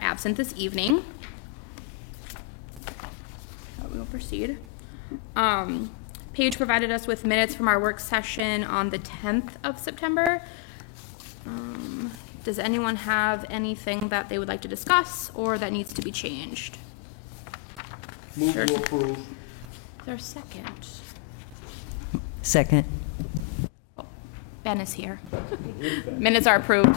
absent this evening. We will proceed. Paige provided us with minutes from our work session on the 10th of September. Does anyone have anything that they would like to discuss or that needs to be changed? Move to approve. Is there a second? Second. Oh, Ben is here. Minutes are approved.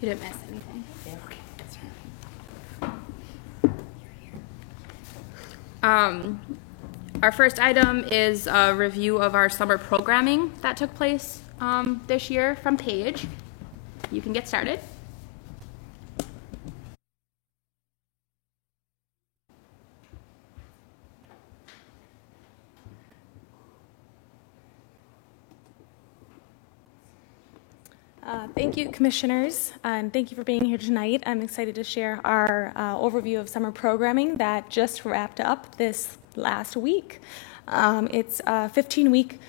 You didn't miss anything. Our first item is a review of our summer programming that took place this year from Paige. You can get started. Thank you, commissioners, and thank you for being here tonight. I'm excited to share our overview of summer programming that just wrapped up this last week. It's a 15-week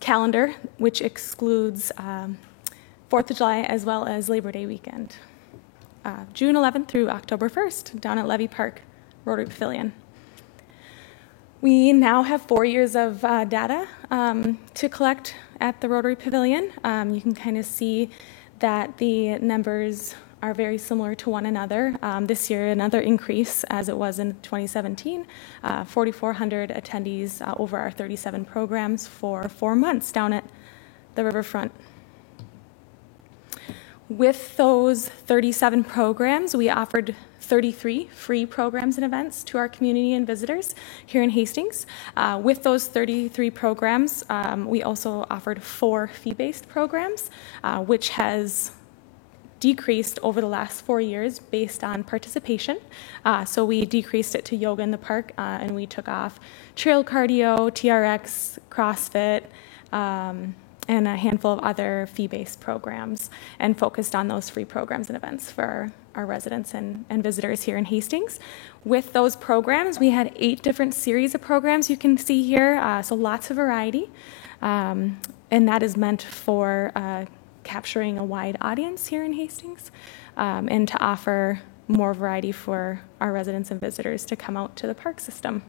calendar, which excludes 4th of July as well as Labor Day weekend. June 11th through October 1st, down at Levy Park Rotary Pavilion. We now have 4 years of data to collect at the Rotary Pavilion. You can kind of see that the numbers are very similar to one another. This year, another increase as it was in 2017, 4,400 attendees over our 37 programs for 4 months down at the riverfront. With those 37 programs, we offered 33 free programs and events to our community and visitors here in Hastings. With those 33 programs, we also offered 4 fee-based programs, which has decreased over the last 4 years based on participation. So we decreased it to yoga in the park, and we took off trail cardio, TRX, CrossFit, and a handful of other fee-based programs, and focused on those free programs and events for our residents and visitors here in Hastings. With those programs, we had 8 different series of programs you can see here, so lots of variety, and that is meant for capturing a wide audience here in Hastings, and to offer more variety for our residents and visitors to come out to the park system.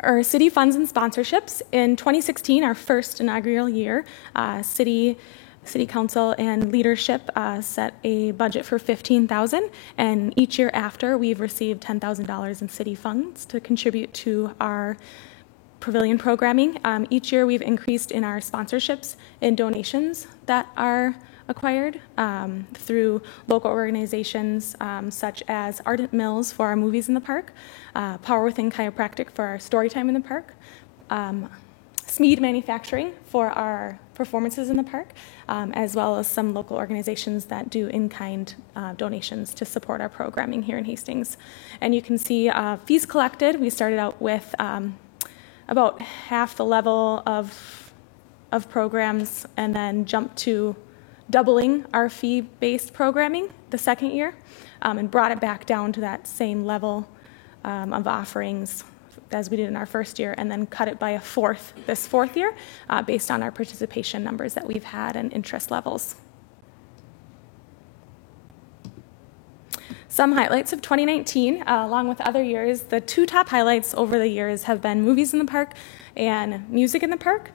Our city funds and sponsorships. In 2016, our first inaugural year, City Council and leadership set a budget for $15,000, and each year after, we've received $10,000 in city funds to contribute to our pavilion programming. Each year, we've increased in our sponsorships and donations that are acquired through local organizations such as Ardent Mills for our movies in the park, Power Within Chiropractic for our storytime in the park, Smead Manufacturing for our performances in the park, as well as some local organizations that do in-kind donations to support our programming here in Hastings. And you can see fees collected. We started out with about half the level of programs, and then jumped to doubling our fee-based programming the second year, and brought it back down to that same level of offerings as we did in our first year, and then cut it by a fourth this fourth year based on our participation numbers that we've had and interest levels. Some highlights of 2019, along with other years. The 2 top highlights over the years have been movies in the park and music in the park.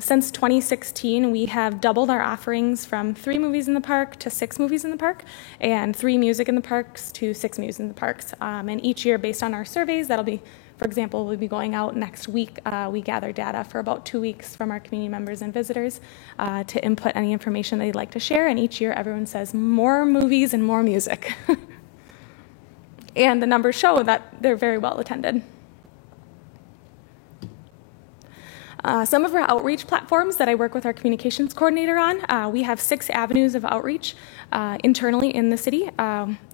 Since 2016, we have doubled our offerings from 3 movies in the park to 6 movies in the park, and 3 music in the parks to 6 music in the parks. And each year, based on our surveys, that'll be, for example, we'll be going out next week. We gather data for about 2 weeks from our community members and visitors to input any information they'd like to share, and each year everyone says more movies and more music. And the numbers show that they're very well attended. Some of our outreach platforms that I work with our communications coordinator on, we have 6 avenues of outreach internally in the city.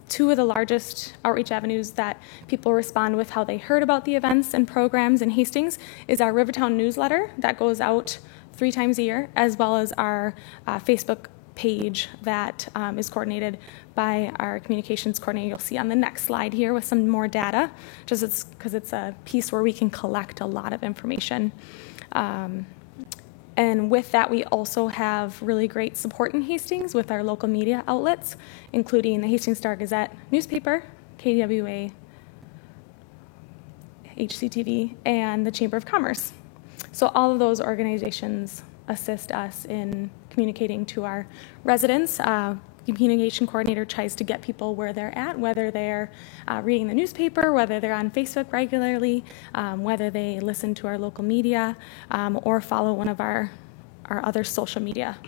2 of the largest outreach avenues that people respond with how they heard about the events and programs in Hastings is our Rivertown newsletter that goes out 3 times a year, as well as our Facebook page that is coordinated by our communications coordinator. You'll see on the next slide here with some more data, just because it's a piece where we can collect a lot of information. And with that, we also have really great support in Hastings with our local media outlets, including the Hastings Star-Gazette newspaper, KWA, HCTV, and the Chamber of Commerce. So all of those organizations assist us in communicating to our residents. Communication coordinator tries to get people where they're at, whether they're reading the newspaper, whether they're on Facebook regularly, whether they listen to our local media, or follow one of our other social media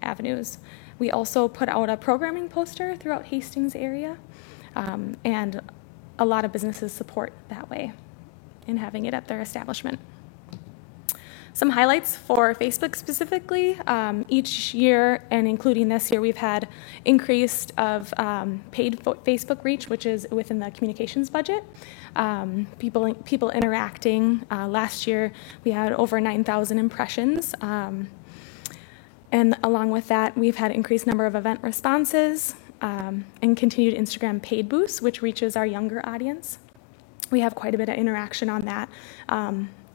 avenues. We also put out a programming poster throughout Hastings area, and a lot of businesses support that way in having it at their establishment. Some highlights for Facebook specifically. Each year, and including this year, we've had increase of paid Facebook reach, which is within the communications budget. People interacting. Last year, we had over 9,000 impressions. And along with that, we've had increased number of event responses and continued Instagram paid boosts, which reaches our younger audience. We have quite a bit of interaction on that.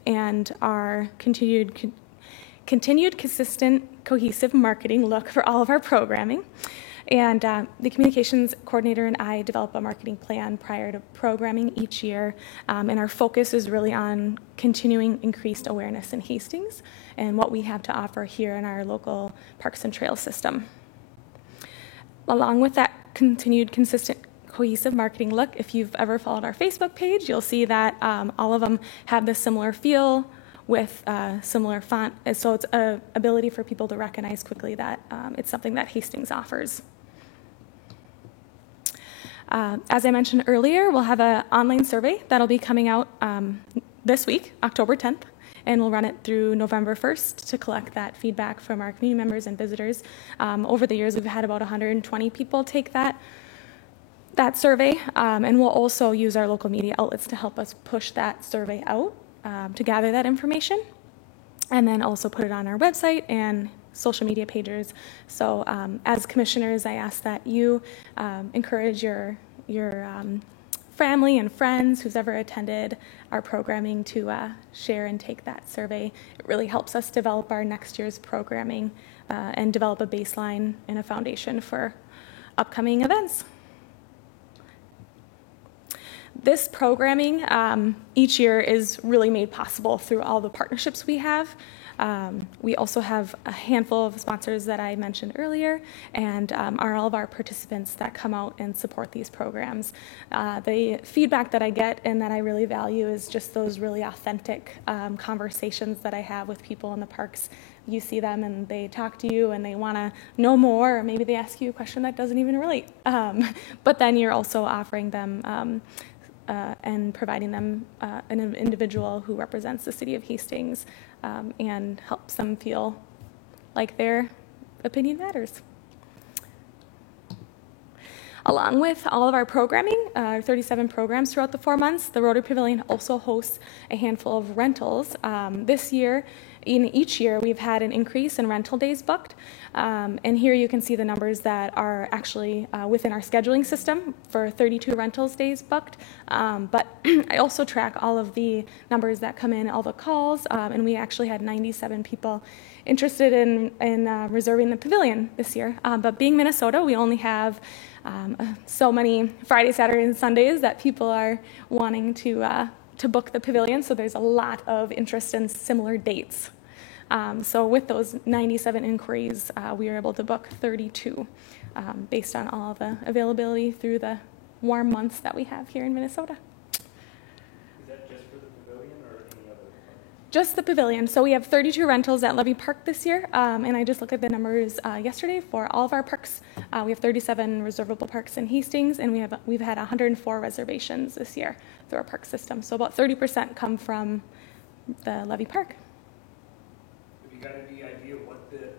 And our continued, consistent, cohesive marketing look for all of our programming. And the communications coordinator and I develop a marketing plan prior to programming each year. And our focus is really on continuing increased awareness in Hastings and what we have to offer here in our local parks and trail system. Along with that continued, consistent, cohesive marketing look, if you've ever followed our Facebook page, you'll see that all of them have this similar feel with similar font. And so it's an ability for people to recognize quickly that it's something that Hastings offers. As I mentioned earlier, we'll have an online survey that'll be coming out this week, October 10th, and we'll run it through November 1st to collect that feedback from our community members and visitors. Over the years, we've had about 120 people take that survey, and we'll also use our local media outlets to help us push that survey out to gather that information, and then also put it on our website and social media pages. So as commissioners, I ask that you encourage your family and friends who's ever attended our programming to share and take that survey. It really helps us develop our next year's programming and develop a baseline and a foundation for upcoming events. This programming each year is really made possible through all the partnerships we have. We also have a handful of sponsors that I mentioned earlier, and are all of our participants that come out and support these programs. The feedback that I get and that I really value is just those really authentic conversations that I have with people in the parks. You see them and they talk to you and they want to know more, or maybe they ask you a question that doesn't even relate. But then you're also offering them and providing them an individual who represents the city of Hastings and helps them feel like their opinion matters. Along with all of our programming, 37 programs throughout the 4 months, the Rotary Pavilion also hosts a handful of rentals. This year, in each year, we've had an increase in rental days booked. And here you can see the numbers that are actually within our scheduling system for 32 rentals days booked. But I also track all of the numbers that come in, all the calls, and we actually had 97 people interested in reserving the pavilion this year. But being Minnesota, we only have so many Fridays, Saturdays, and Sundays that people are wanting to book the pavilion, so there's a lot of interest in similar dates. So with those 97 inquiries, we were able to book 32 based on all the availability through the warm months that we have here in Minnesota. Is that just for the pavilion or any other? Just the pavilion. So we have 32 rentals at Levy Park this year, and I just looked at the numbers yesterday for all of our parks. We have 37 reservable parks in Hastings, and we've had 104 reservations this year through our park system. So about 30% come from the Levy Park. Have you got any idea what the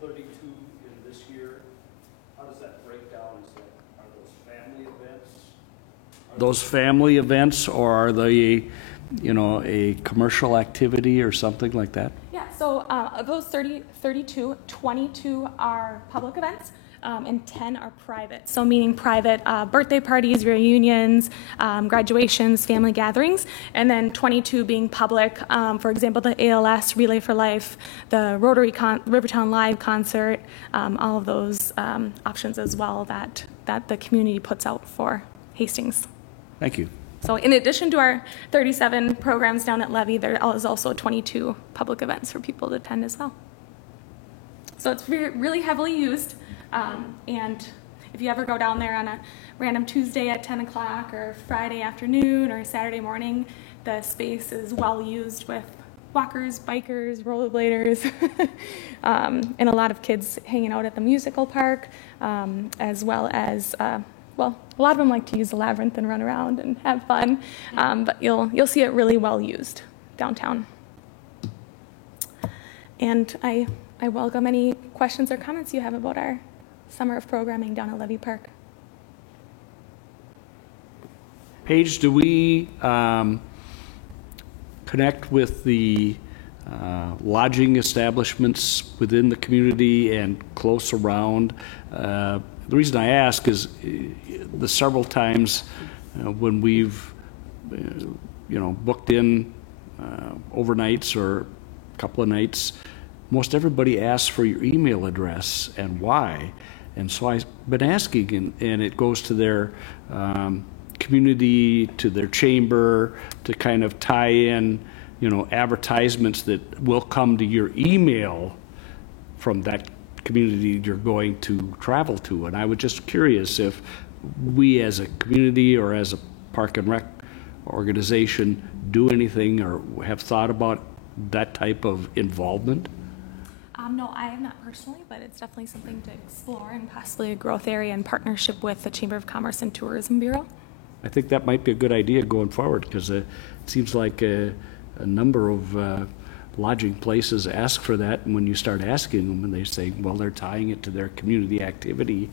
32 in this year? How does that break down? Are those family events? Those family events, or are they, a commercial activity or something like that? Yeah, so of those 32, 22 are public events. and 10 are private. So meaning private birthday parties, reunions, graduations, family gatherings, and then 22 being public. For example, the ALS Relay for Life, the Rotary Rivertown Live concert, all of those options as well that the community puts out for Hastings. Thank you. So in addition to our 37 programs down at Levy, there is also 22 public events for people to attend as well. So it's really heavily used. And if you ever go down there on a random Tuesday at 10 o'clock or Friday afternoon or Saturday morning, the space is well used with walkers, bikers, rollerbladers, and a lot of kids hanging out at the musical park, as well as, well, a lot of them like to use the labyrinth and run around and have fun, but you'll see it really well used downtown. And I welcome any questions or comments you have about our summer of programming down at Levy Park. Paige, do we connect with the lodging establishments within the community and close around? The reason I ask is the several times when we've booked in overnights or a couple of nights, most everybody asks for your email address and why. And so I've been asking, and it goes to their community, to their chamber, to kind of tie in, advertisements that will come to your email from that community you're going to travel to. And I was just curious if we as a community or as a Park and Rec organization do anything or have thought about that type of involvement. No, I have not personally, but it's definitely something to explore and possibly a growth area in partnership with the Chamber of Commerce and Tourism Bureau. I think that might be a good idea going forward because it seems like a number of lodging places ask for that, and when you start asking them and they say, well, they're tying it to their community activity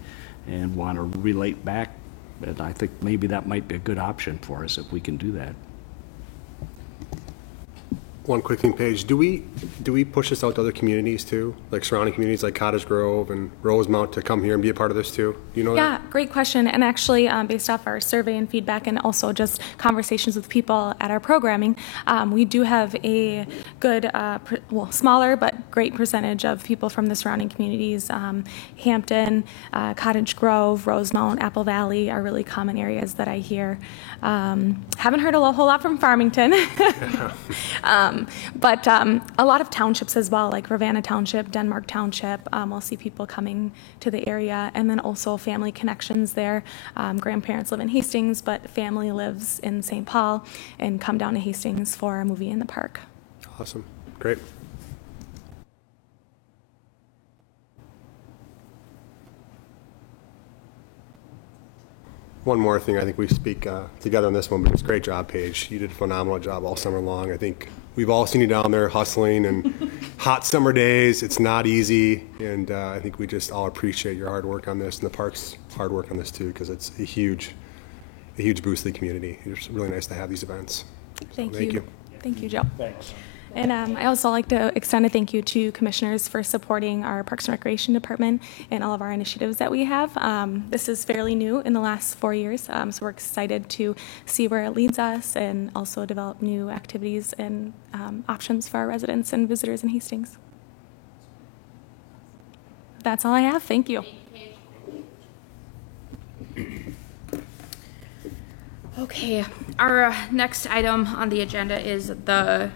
and want to relate back, and I think maybe that might be a good option for us if we can do that. One quick thing, Paige. Do we push this out to other communities too, like surrounding communities like Cottage Grove and Rosemount, to come here and be a part of this too? Do you know that? Yeah, great question. And actually, based off our survey and feedback, and also just conversations with people at our programming, we do have a good, smaller but great percentage of people from the surrounding communities. Hampton, Cottage Grove, Rosemount, Apple Valley are really common areas that I hear. Haven't heard a whole lot from Farmington. But a lot of townships as well, like Ravenna Township, Denmark Township, we'll see people coming to the area, and then also family connections there. Grandparents live in Hastings, but family lives in St. Paul and come down to Hastings for a movie in the park. Awesome. Great. One more thing, I think we speak together on this one, but it's a great job, Paige. You did a phenomenal job all summer long. I think we've all seen you down there hustling and hot summer days. It's not easy, and I think we just all appreciate your hard work on this and the park's hard work on this too, because it's a huge boost to the community. It's really nice to have these events. Thank So, you. Thank you, Joe. Thanks. And I also like to extend a thank you to commissioners for supporting our Parks and Recreation Department and all of our initiatives that we have. This is fairly new in the last 4 years, so we're excited to see where it leads us and also develop new activities and options for our residents and visitors in Hastings. That's all I have. Thank you. Okay, our next item on the agenda is the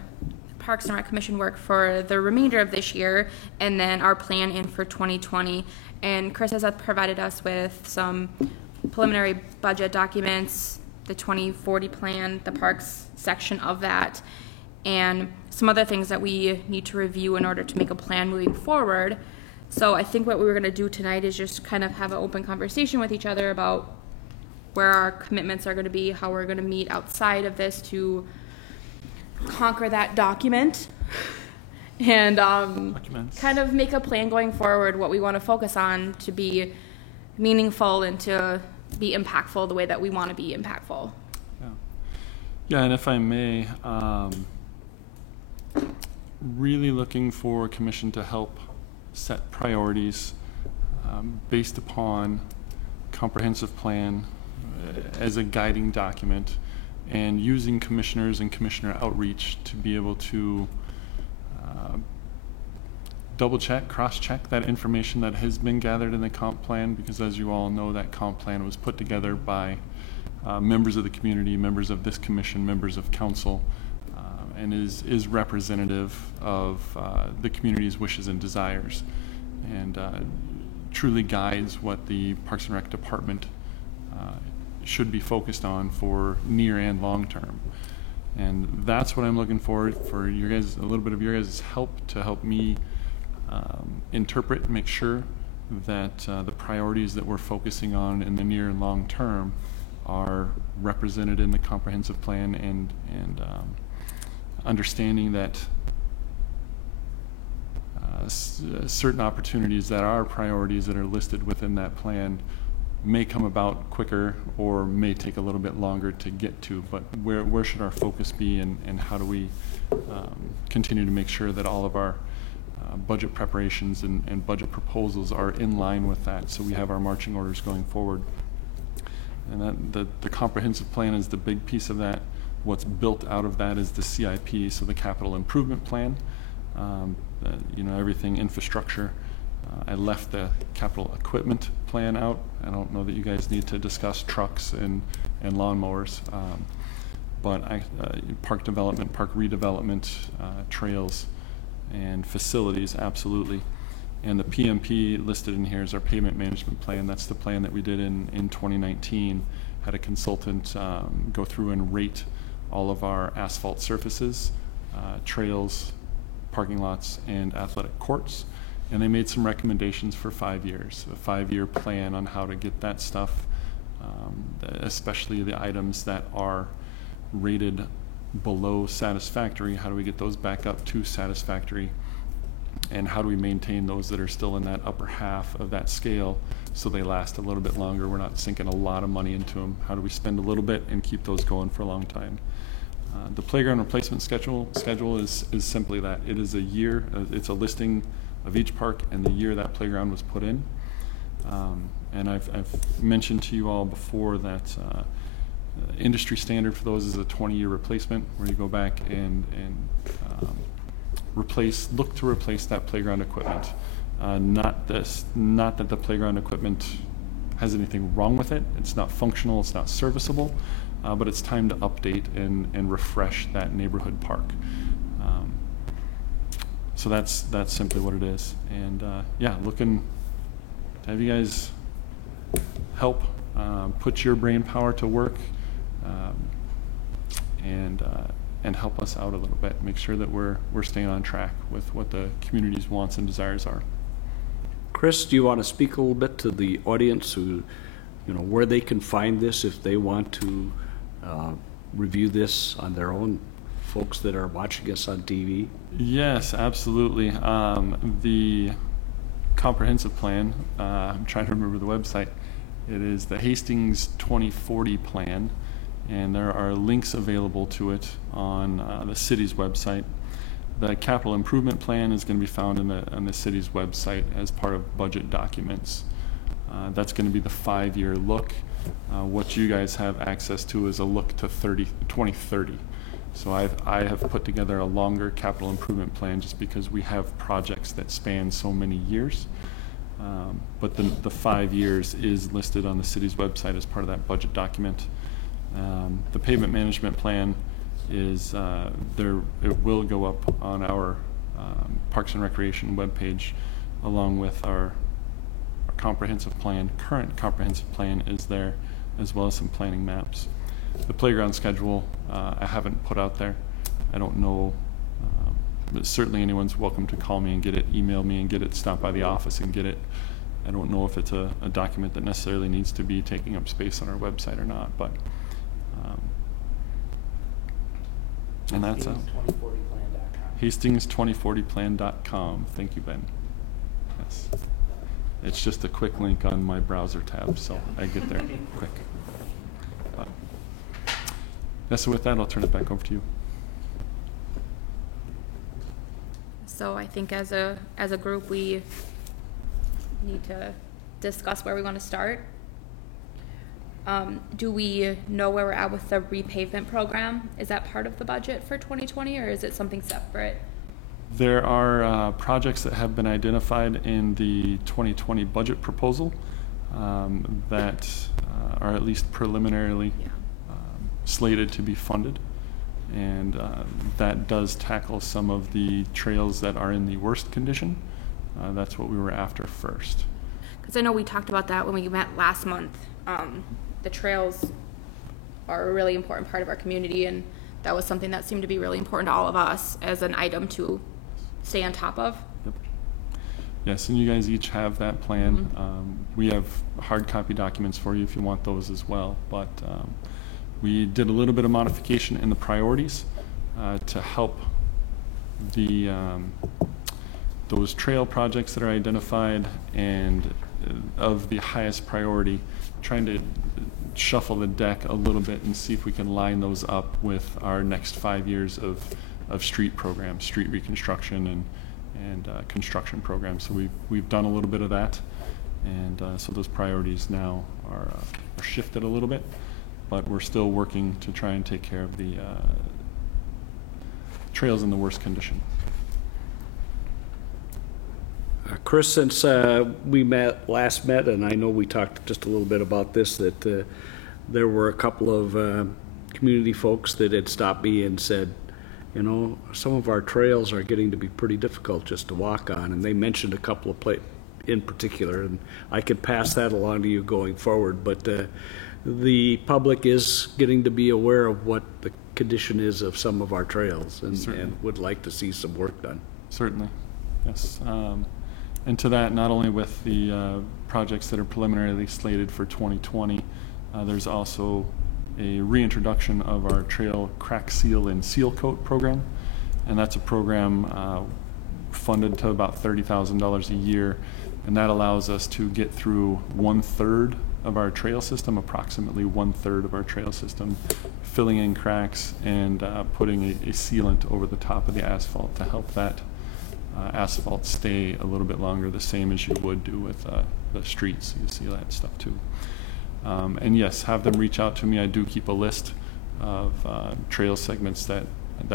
Parks and Rec Commission work for the remainder of this year, and then our plan in for 2020. And Chris has provided us with some preliminary budget documents, the 2040 plan, the parks section of that, and some other things that we need to review in order to make a plan moving forward. So I think what we were going to do tonight is just kind of have an open conversation with each other about where our commitments are going to be, how we're going to meet outside of this to conquer that document, and kind of make a plan going forward, what we want to focus on to be meaningful and to be impactful the way that we want to be impactful. Yeah, and if I may, really looking for Commission to help set priorities based upon comprehensive plan as a guiding document, and using commissioners and commissioner outreach to be able to double check, cross check that information that has been gathered in the comp plan, because as you all know, that comp plan was put together by members of the community, members of this commission, members of council, and is representative of the community's wishes and desires, and truly guides what the Parks and Rec department should be focused on for near and long term. And that's what I'm looking for your guys, a little bit of your guys' help to help me interpret and make sure that the priorities that we're focusing on in the near and long term are represented in the comprehensive plan, and understanding that certain opportunities that are priorities that are listed within that plan may come about quicker or may take a little bit longer to get to, but where should our focus be, and how do we continue to make sure that all of our budget preparations and budget proposals are in line with that, so we have our marching orders going forward. And that the comprehensive plan is the big piece of that. What's built out of that is the CIP, so the capital improvement plan, you know, everything infrastructure. I left the capital equipment plan out. I don't know that you guys need to discuss trucks and lawnmowers, but park development, park redevelopment, trails, and facilities, absolutely. And the PMP listed in here is our pavement management plan. That's the plan that we did in 2019. Had a consultant go through and rate all of our asphalt surfaces, trails, parking lots, and athletic courts. And they made some recommendations for 5 years, a 5-year plan on how to get that stuff, especially the items that are rated below satisfactory. How do we get those back up to satisfactory? And how do we maintain those that are still in that upper half of that scale so they last a little bit longer? We're not sinking a lot of money into them. How do we spend a little bit and keep those going for a long time? The playground replacement schedule is simply that. It is a year, it's a listing of each park and the year that playground was put in. And I've mentioned to you all before that industry standard for those is a 20-year replacement, where you go back and look to replace that playground equipment. Not that the playground equipment has anything wrong with it. It's not functional, it's not serviceable, but it's time to update and refresh that neighborhood park. So that's simply what it is. And yeah, looking to have you guys help put your brain power to work, and help us out a little bit. Make sure that we're staying on track with what the community's wants and desires are. Chris, do you want to speak a little bit to the audience, who, you know, where they can find this if they want to review this on their own, folks that are watching us on TV? Yes, absolutely. The comprehensive plan, I'm trying to remember the website. It is the Hastings 2040 plan, and there are links available to it on the city's website. The capital improvement plan is going to be found on the city's website as part of budget documents. That's going to be the 5-year look. What you guys have access to is a look to 2030. So I have put together a longer capital improvement plan just because we have projects that span so many years. But the 5 years is listed on the city's website as part of that budget document. The pavement management plan is it will go up on our Parks and Recreation webpage, along with our comprehensive plan. Current comprehensive plan is there, as well as some planning maps. The playground schedule I haven't put out there. I don't know, but certainly anyone's welcome to call me and get it, email me and get it, stop by the office and get it. I don't know if it's a document that necessarily needs to be taking up space on our website or not, but and that's Hastings2040plan.com. Thank you, Ben. Yes. It's just a quick link on my browser tab, so I get there quick. But, yeah, so with that, I'll turn it back over to you. So I think as a group, we need to discuss where we want to start. Do we know where we're at with the repavement program? Is that part of the budget for 2020, or is it something separate? There are projects that have been identified in the 2020 budget proposal that are at least preliminarily slated to be funded. And that does tackle some of the trails that are in the worst condition. That's what we were after first. Because I know we talked about that when we met last month. The trails are a really important part of our community, and that was something that seemed to be really important to all of us as an item to stay on top of. Yep. Yes, and you guys each have that plan. We have hard copy documents for you if you want those as well. But we did a little bit of modification in the priorities to help the those trail projects that are identified and of the highest priority, trying to shuffle the deck a little bit and see if we can line those up with our next 5 years of street programs, street reconstruction and construction programs. So we've done a little bit of that, and so those priorities now are shifted a little bit, but we're still working to try and take care of the trails in the worst condition. Chris, since we last met, and I know we talked just a little bit about this, that there were a couple of community folks that had stopped me and said, you know, some of our trails are getting to be pretty difficult just to walk on, and they mentioned a couple of in particular, and I could pass that along to you going forward, but the public is getting to be aware of what the condition is of some of our trails, and would like to see some work done. Certainly, yes. And to that, not only with the projects that are preliminarily slated for 2020, there's also a reintroduction of our trail crack seal and seal coat program. And that's a program funded to about $30,000 a year. And that allows us to get through 1/3 of our trail system, approximately 1/3 of our trail system, filling in cracks and putting a sealant over the top of the asphalt to help that asphalt stay a little bit longer, the same as you would do with the streets. You see that stuff too. And yes, have them reach out to me. I do keep a list of trail segments that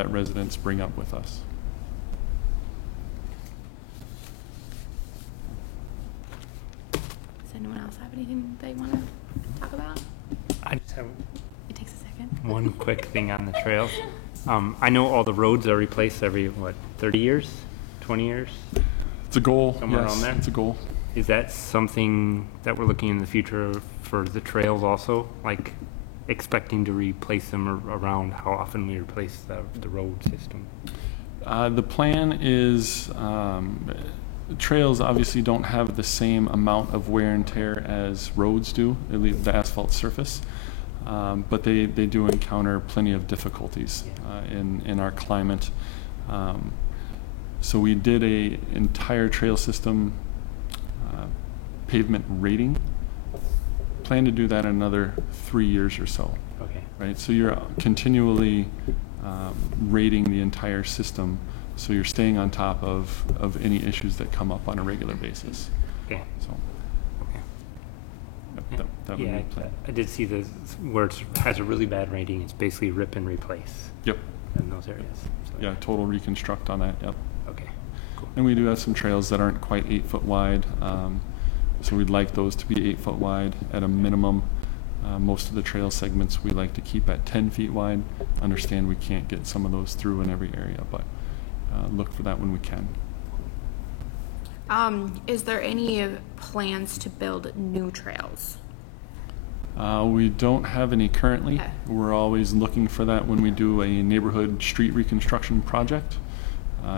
residents bring up with us. Does anyone else have anything they want to talk about? I just have It takes a second. one quick thing on the trails. I know all the roads are replaced every, 30 years? 20 years? It's a goal. Somewhere yes, around there? It's a goal. Is that something that we're looking in the future for the trails also? Like expecting to replace them around how often we replace the road system? The plan is trails obviously don't have the same amount of wear and tear as roads do, at least the asphalt surface, but they do encounter plenty of difficulties in our climate. So we did a entire trail system pavement rating. Plan to do that in another 3 years or so. Okay. Right, so you're continually rating the entire system, so you're staying on top of any issues that come up on a regular basis. Okay. So Okay. that would Yeah, be the plan. I did see where it has a really bad rating. It's basically rip and replace Yep. in those areas. So, Yeah, total reconstruct on that. Yep. Okay. Cool. And we do have some trails that aren't quite 8 foot wide, so we'd like those to be 8 foot wide at a minimum. Most of the trail segments we like to keep at 10 feet wide. Understand we can't get some of those through in every area, but look for that when we can. Is there any plans to build new trails? We don't have any currently. Okay. We're always looking for that when we do a neighborhood street reconstruction project.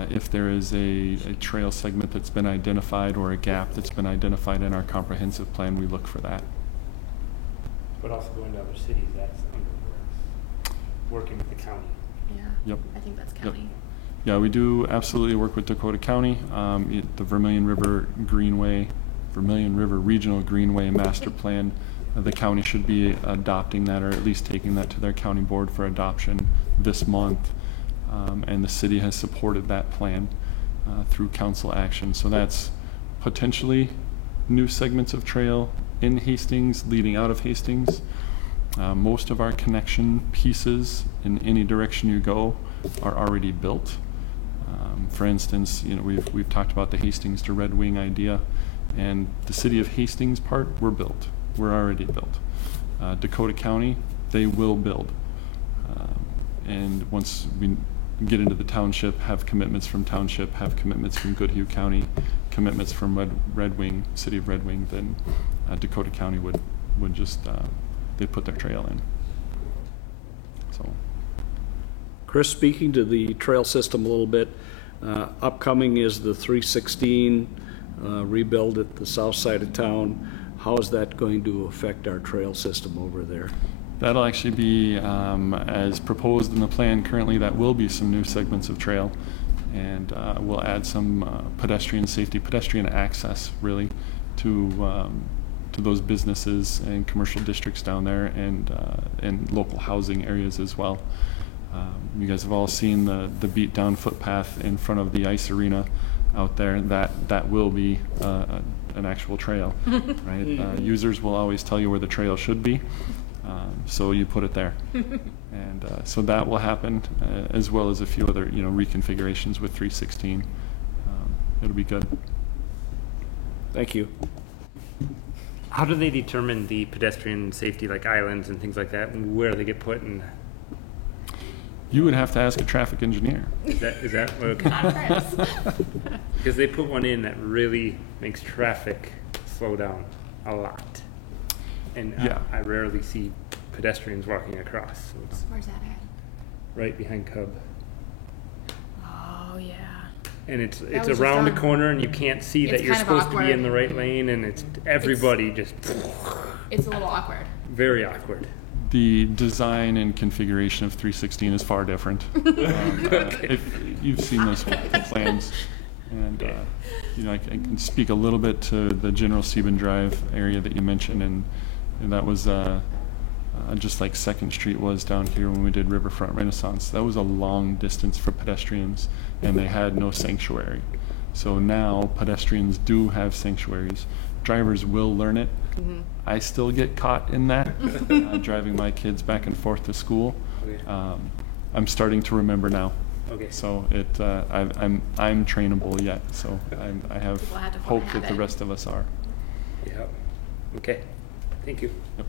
If there is a trail segment that's been identified or a gap that's been identified in our comprehensive plan, we look for that. But also going to other cities, that's under working with the county. Yeah. Yep. I think that's county. Yeah, we do absolutely work with Dakota County. The Vermilion River Regional Greenway Master Plan, the county should be adopting that, or at least taking that to their county board for adoption this month. And the city has supported that plan through council action. So that's potentially new segments of trail in Hastings, leading out of Hastings. Most of our connection pieces in any direction you go are already built. For instance, we've talked about the Hastings to Red Wing idea, and the city of Hastings part, we're built. We're already built. Dakota County, they will build. And once we get into the township, have commitments from township, have commitments from Goodhue County, commitments from Red Wing, city of Red Wing, then Dakota County would just, they'd put their trail in. So. Chris, speaking to the trail system a little bit, upcoming is the 316 rebuild at the south side of town. How is that going to affect our trail system over there? That'll actually be, as proposed in the plan currently, that will be some new segments of trail. And we'll add some pedestrian safety, pedestrian access, really, to those businesses and commercial districts down there, and local housing areas as well. You guys have all seen the beat down footpath in front of the ice arena out there. That will be an actual trail, right? Users will always tell you where the trail should be, so you put it there. And so that will happen, as well as a few other reconfigurations with 316. It'll be good. Thank you. How do they determine the pedestrian safety, like islands and things like that, and where they get put in? You would have to ask a traffic engineer. Is that okay? Because they put one in that really makes traffic slow down a lot. And Yeah. I rarely see pedestrians walking across. So it's Where's that at? right behind Cub. Oh, yeah. And it's was just around the on- corner, and you can't see that It's you're kind of supposed to be awkward. in the right lane, and it's everybody just It's a little awkward. very awkward. The design and configuration of 316 is far different. If you've seen those plans, and I can speak a little bit to the General Sieben Drive area that you mentioned, and that was just like Second Street was down here when we did Riverfront Renaissance. That was a long distance for pedestrians, and they had no sanctuary. So now pedestrians do have sanctuaries. Drivers will learn it. I still get caught in that, driving my kids back and forth to school. I'm starting to remember now. Okay. So I'm trainable yet. So I have People have to form hope a that the habit. rest of us are. Yeah. Okay. Thank you. Yep.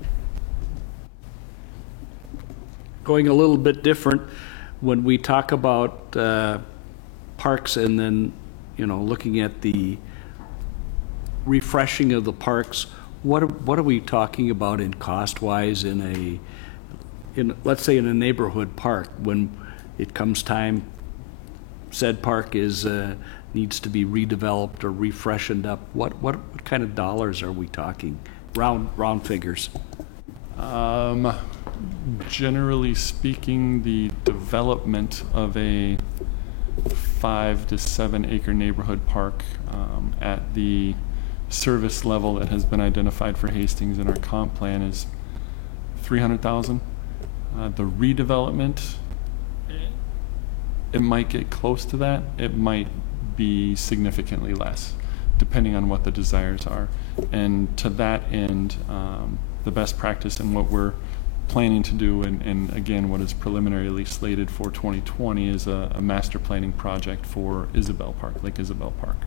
Going a little bit different, when we talk about parks and then, looking at the refreshing of the parks, what are we talking about in cost-wise in let's say in a neighborhood park, when it comes time, said park needs to be redeveloped or refreshened up? What kind of dollars are we talking? Round figures. Generally speaking, the development of a 5 to 7 acre neighborhood park at the service level that has been identified for Hastings in our comp plan is $300,000. The redevelopment, it might get close to that. It might be significantly less, depending on what the desires are. And to that end, the best practice and what we're planning to do, and again, what is preliminarily slated for 2020 is a master planning project for Isabel Park, Lake Isabel Park.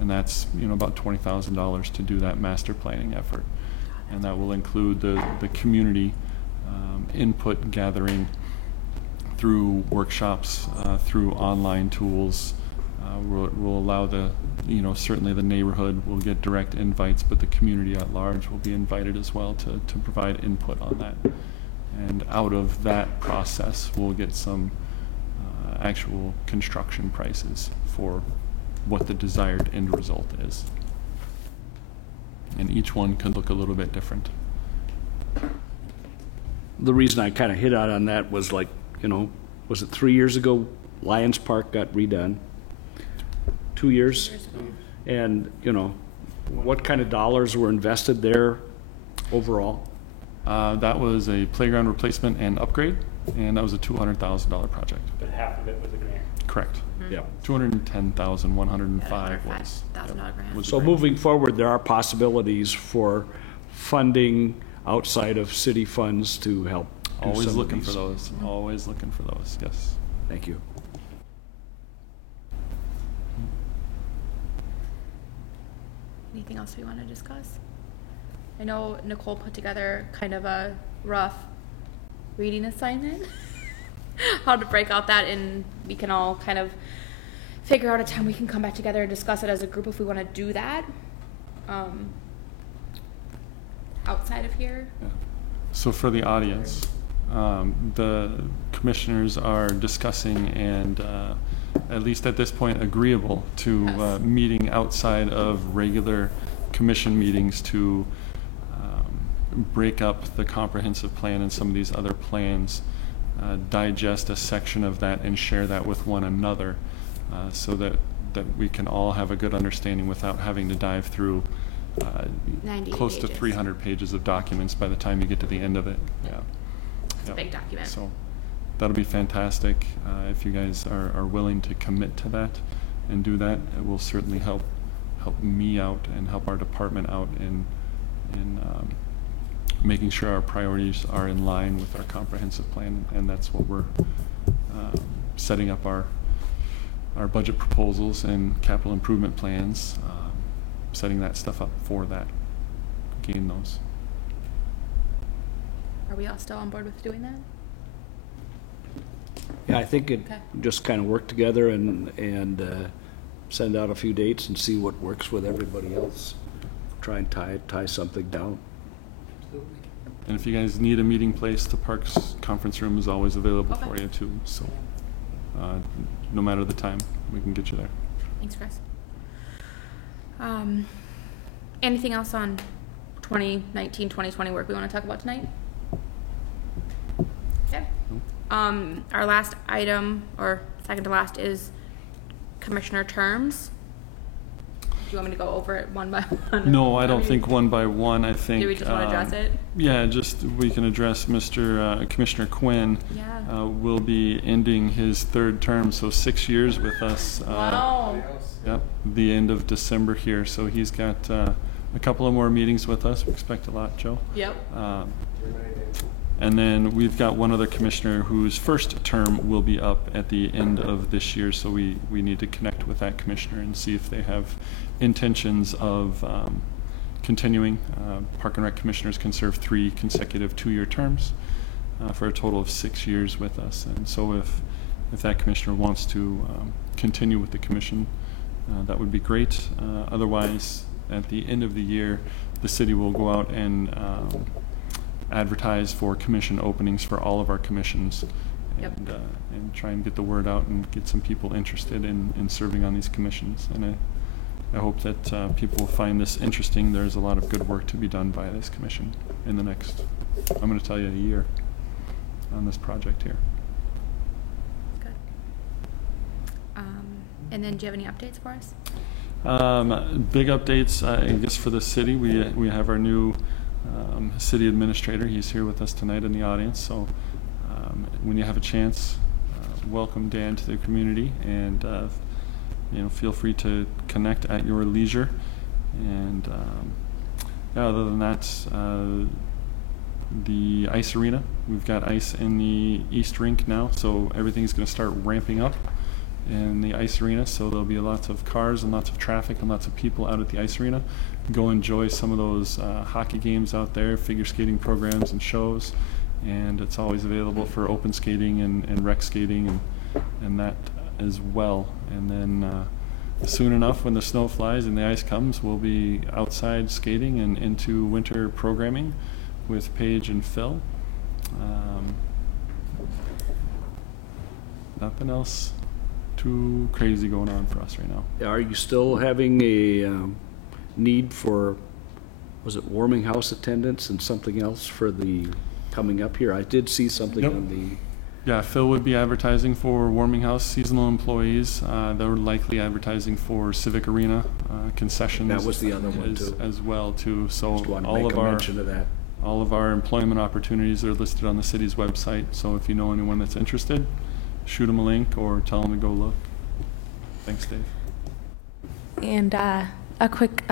And that's, about $20,000 to do that master planning effort. And that will include the community input gathering through workshops, through online tools. We'll allow certainly the neighborhood will get direct invites, but the community at large will be invited as well to provide input on that. And out of that process, we'll get some actual construction prices for what the desired end result is. And each one could look a little bit different. The reason I kind of hit out on that was was it 3 years ago Lions Park got redone? 2 years? And, what kind of dollars were invested there overall? That was a playground replacement and upgrade, and that was a $200,000 project. But half of it was a grant. Correct. Yeah. 210,105 was. $5,000 grant. was the So grant. moving forward, there are possibilities for funding outside of city funds to help do Always some of looking for these. those. Always looking for those. Yes. Thank you. Anything else we want to discuss? I know Nicole put together kind of a rough reading assignment, how to break out that, and we can all kind of figure out a time we can come back together and discuss it as a group if we want to do that. Outside of here. Yeah. So for the audience, the commissioners are discussing and, at least at this point, agreeable to Yes. meeting outside of regular commission meetings to break up the comprehensive plan and some of these other plans, digest a section of that and share that with one another, so that we can all have a good understanding without having to dive through 98 close to pages. 300 pages of documents by the time you get to the end of it. Yeah. It's a Yep. big document. So that'll be fantastic. If you guys are willing to commit to that and do that, it will certainly help me out and help our department out in making sure our priorities are in line with our comprehensive plan, and that's what we're setting up our budget proposals and capital improvement plans, setting that stuff up for that, gain those. Are we all still on board with doing that? Yeah, I think it Okay. just kind of work together and send out a few dates and see what works with everybody else. Try and tie something down. And if you guys need a meeting place, the Parks Conference Room is always available Okay. for you too, so, no matter the time, we can get you there. Thanks, Chris. Anything else on 2019, 2020 work we want to talk about tonight? Okay. Our last item, or second to last, is commissioner terms. Do you want me to go over it one by one? No, I don't think one by one, I think. Do we just want to address it? Yeah, just, we can address Commissioner Quinn. Yeah. Will be ending his third term, so 6 years with us. Wow. Yep, the end of December here, so he's got a couple of more meetings with us. We expect a lot, Joe. Yep. And then we've got one other commissioner whose first term will be up at the end of this year, so we need to connect with that commissioner and see if they have intentions of continuing. Park and Rec commissioners can serve 3 consecutive 2-year terms for a total of 6 years with us. And so if that commissioner wants to continue with the commission, that would be great. Otherwise, at the end of the year, the city will go out and advertise for commission openings for all of our commissions. Yep. And try and get the word out and get some people interested in serving on these commissions. And I hope that people will find this interesting. There's a lot of good work to be done by this commission in the next, I'm going to tell you, a year on this project here. Good. And then do you have any updates for us? Big updates, I guess, for the city. We have our new city administrator. He's here with us tonight in the audience. So when you have a chance, welcome Dan to the community, and feel free to connect at your leisure. And yeah, other than that, the ice arena. We've got ice in the East Rink now, so everything's going to start ramping up in the ice arena. So there'll be lots of cars and lots of traffic and lots of people out at the ice arena. Go enjoy some of those hockey games out there, figure skating programs and shows. And it's always available for open skating and rec skating and that as well. And then soon enough, when the snow flies and the ice comes, we'll be outside skating and into winter programming with Paige and Phil. Nothing else too crazy going on for us right now. Are you still having a need for, was it warming house attendants and something else for the coming up here? I did see something Yep. on the, Yeah, Phil would be advertising for Warming House seasonal employees. They're likely advertising for Civic Arena concessions. That was the other one, too. As well too. So just want to all make of a our mention of that. all of our employment opportunities are listed on the city's website. So if you know anyone that's interested, shoot them a link or tell them to go look. Thanks, Dave. And a quick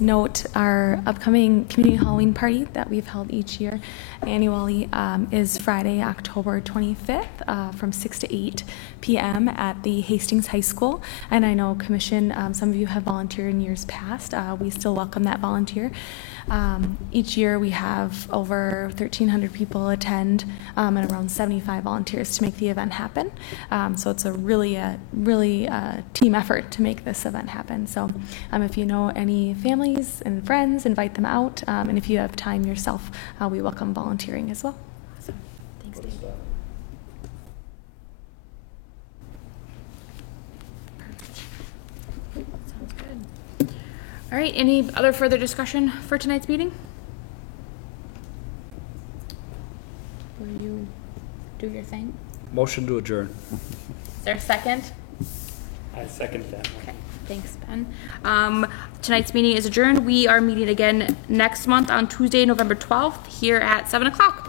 note, our upcoming community Halloween party that we've held each year annually is Friday, October 25th from 6 to 8 p.m. at the Hastings High School. And I know, Commission, some of you have volunteered in years past. We still welcome that volunteer. Each year we have over 1,300 people attend and around 75 volunteers to make the event happen. So it's a really team effort to make this event happen. So if you know any families and friends, invite them out. And if you have time yourself, we welcome volunteering as well. Awesome. Thanks, Dave. Sounds good. All right, any other further discussion for tonight's meeting? Will you do your thing? Motion to adjourn. Is there a second? I second that. Okay, thanks, Ben. Tonight's meeting is adjourned. We are meeting again next month on Tuesday, November 12th, here at 7 o'clock.